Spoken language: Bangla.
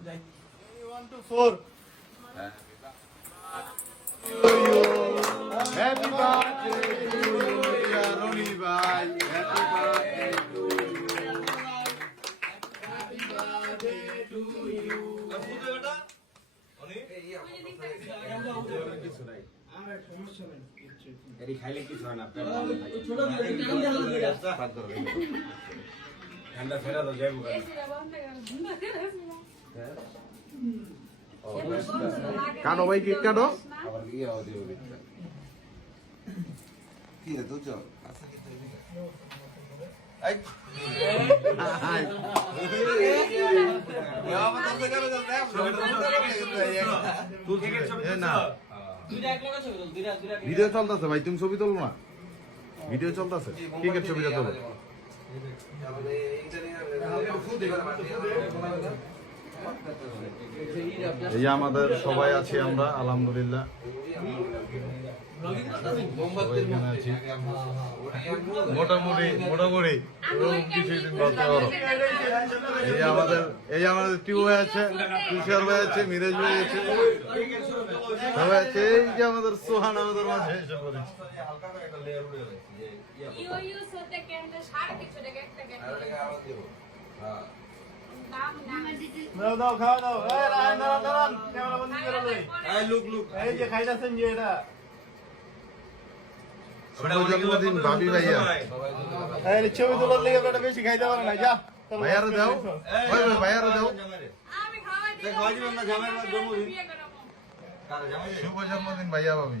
1 to 4. Happy birthday to you, dear Roni bhai. Happy birthday to you. Happy birthday to you. ঠান্ডা ফেরা তো যাইব কাটো ভাই কেক কাটো আবার কি আও দেব কি রে তুই চল আই ভিডিও চলতেছে ভাই, তুমি ছবি তোলো না, ভিডিও চলতেছে, ক্রিকেট ছবিটা তোলো। এই যে আমাদের সবাই আছি আমরা, আলহামদুলিল্লাহ সবাই এখানে আছি মোটামুটি কিছুদিন বলতে পারো। এই আমাদের টিউ ভাই আছে, তুষার ভাই আছে, মিরাজ ভাই আছে, সবাই আছে। এই যে আমাদের সোহান আমাদের মাঝে এসে পড়েছে। দাও খাওয়া দাও, ক্যামেরা বন্ধ করে লই। এই যে খাইতেছেন যে এটা জন্মদিন ভাবি ভাইয়া, ছবি তোলার লেগে বেটা বেশি খাইতে পারে না। যা ভাইয়ারও দাও, ভাইয়ারও দাও। শুভ জন্মদিন ভাইয়া ভাবি।